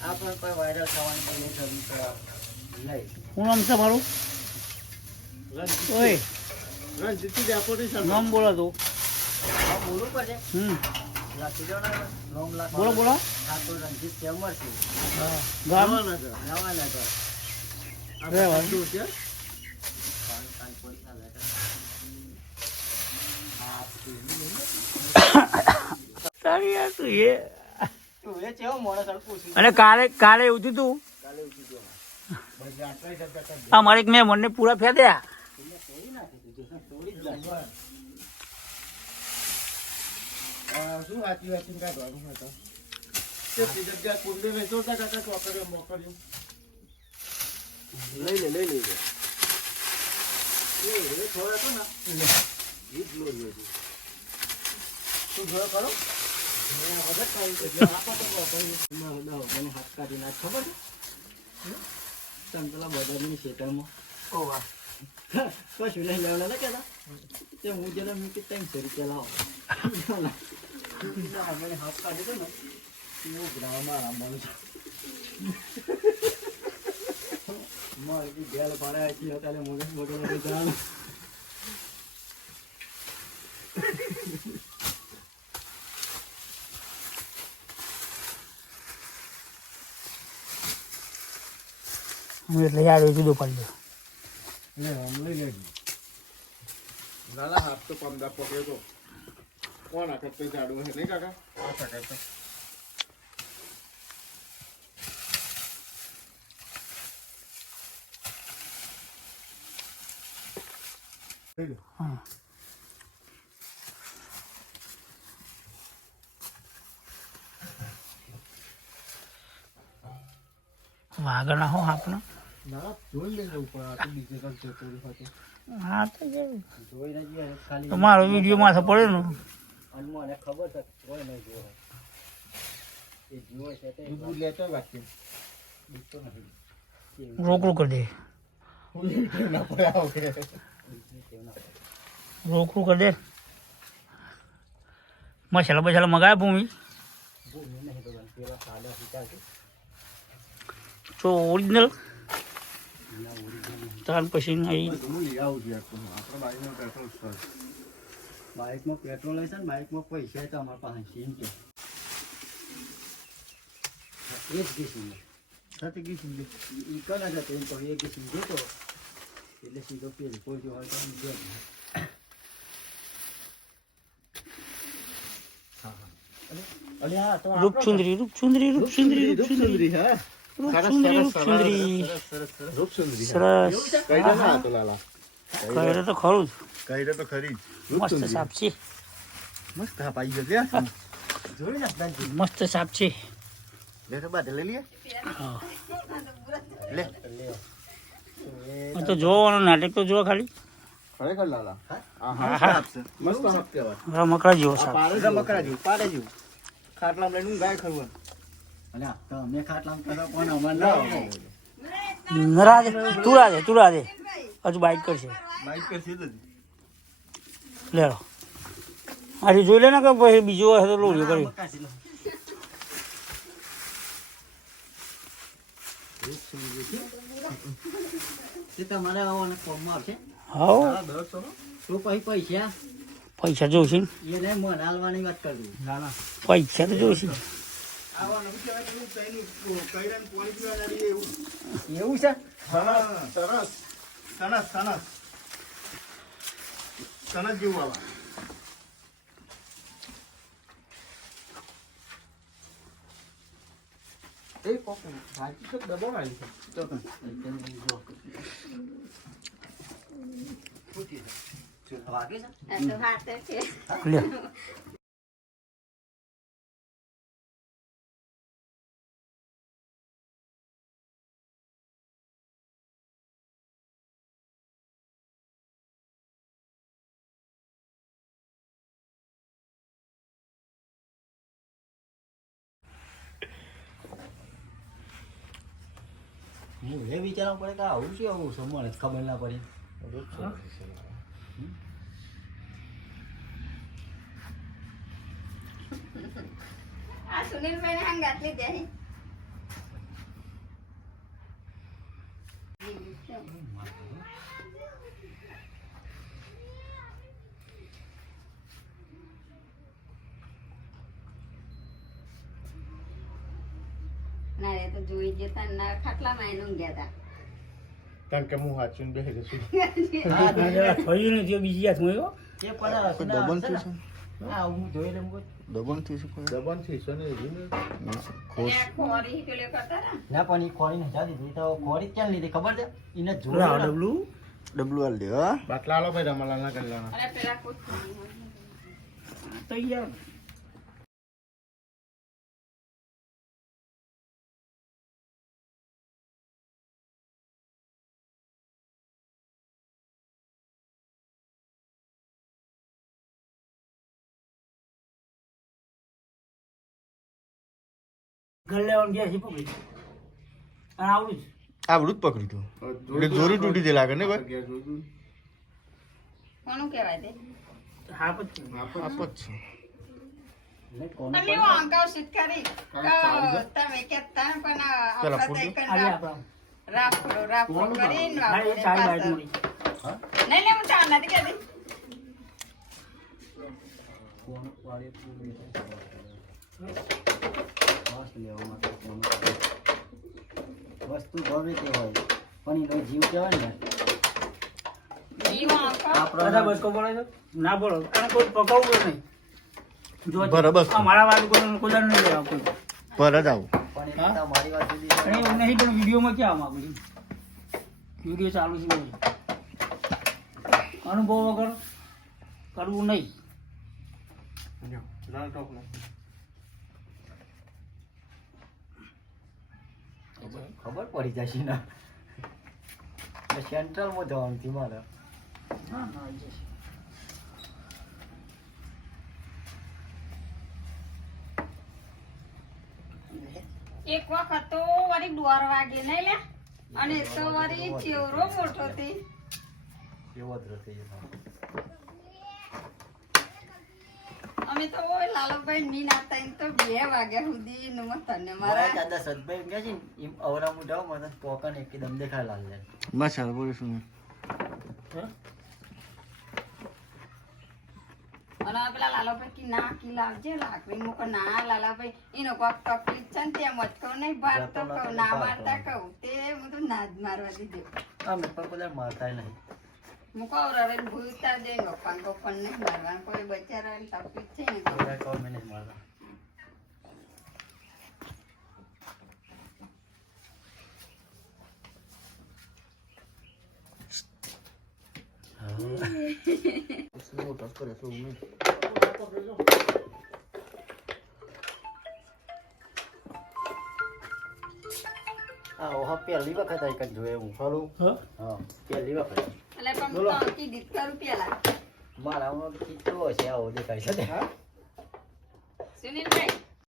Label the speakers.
Speaker 1: આ પણ કોઈ વાયરલ થવાની કોઈ જરૂર નહીં.
Speaker 2: શું નામ છે મારું? ઓય. નામ બોલો તો.
Speaker 1: આ બોલવું પડે
Speaker 2: હમ. બોલો બોલો.
Speaker 1: આ તો રણજીત ચેમ્બર છે
Speaker 2: ગામ?
Speaker 1: નવાનગર.
Speaker 2: રહેવાનું.
Speaker 1: છે?
Speaker 2: તારી યાર તું એ અને કાલે કાલે એવું થયું તું
Speaker 1: અમારે.
Speaker 2: આ મારે એક મેં મને પૂરા ફેદ્યા
Speaker 3: તો? તા
Speaker 1: લઈ લે લઈ લે થોડો ને એ જ લો. તું જોયો ખરો? કશું નહીં લેવાના ને કહેતા તે હું જેને મેં કે ત્રણસો રૂપિયા લાવો મને હાથ કાઢી ને એવું ગ્રામમાં રમવાનું છે મારે ગેલ ભરાય છે અત્યારે મોટે મોટે મોટે જવાનું
Speaker 2: હું એટલે યાર એ જુદો પડી ગયો
Speaker 3: લે આમ લઈ લેજો લાલા હાથ તો પમદા પકડ્યો તો કોણ આ કરતો જાડું હે નહીં કાકા? આ સકાય તો લઈ લો.
Speaker 2: હા. વાગણા હો આપનો
Speaker 3: ના જોઈ લેજો ઉપર આ તો બીજે કાંક જતો રહ્યો હતો
Speaker 2: હા તો જે
Speaker 1: જોઈ ને જઈએ ખાલી
Speaker 2: તમારો વીડિયો માથે પડે ને
Speaker 1: અને મને ખબર છે કોઈ નહીં જોયો એ જીવો છે તે
Speaker 3: દૂધ બૂધ લેતો વાંચી
Speaker 1: દીકતો નથી
Speaker 2: રોકડું કરી દે
Speaker 3: ના પડે આવો કે
Speaker 2: રોકડું કરી દે મસાલા બસાલા મગાવ્યા ભૂમિ
Speaker 1: ભૂમિ નહીં તો પેલા સાદા સીતા છે
Speaker 2: તો ઓરિજિનલ ત્યાર પછી અહીં
Speaker 3: હું લઈ આવું છું યાર આપણે બાઈકમાં પેટ્રોલ સર
Speaker 1: બાઇકમાં પેટ્રોલ હશે ને બાઇકમાં પૈસા તો અમારા પાસે સીન છે એ જ ગીસીને સાથે ગીસીને એ કના જતો એમ તો એ ગીસીને જતો એટલે સીધો પેલી કોઈ હોય તો આમ જો હા હા. અરે અરે હા તો આપણો
Speaker 2: રૂપચુંદરી રૂપચુંદરી રૂપચુંદરી. રૂપચુંદરી
Speaker 3: હે.
Speaker 2: તો ખરું જ
Speaker 3: તો ખરી
Speaker 2: મસ્ત સાપ છે
Speaker 3: મસ્ત
Speaker 1: જોઈ
Speaker 2: સાપ છે
Speaker 3: લે તો બાદ લઈ લઈએ
Speaker 2: હા
Speaker 3: લે
Speaker 2: તો જોવાનું નાટક તો જોવા ખાલી
Speaker 3: ખરેખર લાલા
Speaker 1: હા?
Speaker 3: હા મસ્ત કહેવાય
Speaker 2: રમકડા જેવો સાપ
Speaker 3: પાડે રમકડા જેવું પાડે જેવું ખાટલામાં લઈને ઊંઘાય ખરું
Speaker 2: રાધે તું રાધે તું રાધે હજુ બાઈક કરશે.
Speaker 3: બાઈક પર
Speaker 2: લે લો. આથી જોઈ લે ને કે પછી બીજું હશે તો લોડીઓ
Speaker 1: કર્યું. તે તમારે આવો અને કોમમાં આવશે.
Speaker 3: હા તો
Speaker 1: પછી પૈસા.
Speaker 2: પૈસા જોઈશે
Speaker 1: એને મન હાલવાની વાત કરવી
Speaker 3: ના ના.
Speaker 2: પૈસા તો જોઈશે.
Speaker 3: એવું
Speaker 1: એવું. છે?
Speaker 3: સરસ સરસ. સનસ સનસ સનસ જેવું આવા. એ કોક ભાજી તો દબાવાળી છે.
Speaker 1: તો વાગે છે?
Speaker 4: તો હાથે છે
Speaker 1: હું એ વિચારવું પડે કે આવું છે આવું છે મને ખબર ના પડી.
Speaker 4: આ સુનિલભાઈ ને હંગાત લીધે ના રે તો જોઈ જતા ના ખાટલામાં એનું ગયા હતા
Speaker 3: કારણ કે હું હાચવીને બેસી જશું
Speaker 1: હા,
Speaker 2: થયું ને જો બીજી આવ્યો?
Speaker 1: એ.
Speaker 5: થયું
Speaker 1: હા હું જોઈ લઉં
Speaker 5: દબન છે કોઈ?
Speaker 3: થી છે ને
Speaker 4: એટલે ખોરી કરતા
Speaker 1: ના? પણ ઈ ખોરી ને જાદી દીધી તો ખોરી ક્યાં લીધી ખબર છે? એને
Speaker 2: લા ડબલું?
Speaker 5: ડબલું આલ દે હા.
Speaker 3: બાટલા આલો ભાઈ રમાલા ના કરી લેવાના
Speaker 4: અરે પેલા કોઈ
Speaker 2: તૈયાર. ઘર લેવાનું ગયા છે પકડી અને આવડું જ.
Speaker 5: આવડું જ પકડ્યું હતું એટલે જોરું તૂટી દે લાગે ને ભાઈ?
Speaker 4: કોનું કહેવાય તે?
Speaker 2: હા પછી
Speaker 5: આપ જ છે.
Speaker 1: એટલે શ્વાસ લેવા માટે વસ્તુ ગમે તે હોય પણ એનો જીવ કહેવાય ને.
Speaker 2: ના બોલો. અને કોઈ પકડવું નહીં. જો
Speaker 5: બરાબર.
Speaker 2: મારા વાત કોઈ કોઈ નહીં લેવા કોઈ.
Speaker 5: પર જ આવું.
Speaker 1: પણ
Speaker 2: નહીં પણ વિડીયોમાં ક્યાં માંગુ છું વીડિયો ચાલુ છે અનુભવ વગર કરવું નહીં
Speaker 3: લાલ ટોપનો
Speaker 1: ખબર? પડી જશે ને? સેન્ટ્રલમાં જવાનું થી મારે.
Speaker 2: હા હા
Speaker 4: એક વખત તો વળી દોર વાગે નહીં લે. અને તો વળી ચેવરો મોટો થી
Speaker 1: એવો જ રસ્તે જવાનો.
Speaker 4: અમે તો લાલભાઈ ની નાતા એમ તો બે વાગ્યા સુધી નું
Speaker 1: મારા
Speaker 4: મારા
Speaker 1: દાદા સદભાઈ એમ કહે છે એમ અવરા મુઢા મને પોકન એકદમ દેખાય લાલ લે
Speaker 5: મસાલ બોલે શું
Speaker 4: અને પેલા લાલાભાઈ કી ના કી લાવજે લાકડી મૂકો. ના લાલાભાઈ એનો કોક તકલીફ છે ને ત્યાં મટકો નહીં ભારતો
Speaker 1: જતો
Speaker 4: કહું
Speaker 1: ના
Speaker 4: મારતા કહું તે હું તો ના જ મારવા દીધો.
Speaker 1: અમે પણ બધા મારતા નહીં.
Speaker 4: મૂકો રવે ભૂલતા દે ગપ્પા ગપ્પા નહીં મારવા કોઈ બચારા તકલીફ છે ને
Speaker 5: તો. નહીં
Speaker 1: આ ઓહા પહેલી વખત આ કઈ જોયું હું. ખરું
Speaker 2: હા?
Speaker 1: હા પહેલી વખત
Speaker 4: એટલે પણ
Speaker 1: બોલો.
Speaker 4: હું જ કરું પેલા
Speaker 1: મારામાં કીધું હશે આવો દેખાય છે.
Speaker 4: સુનિલભાઈ?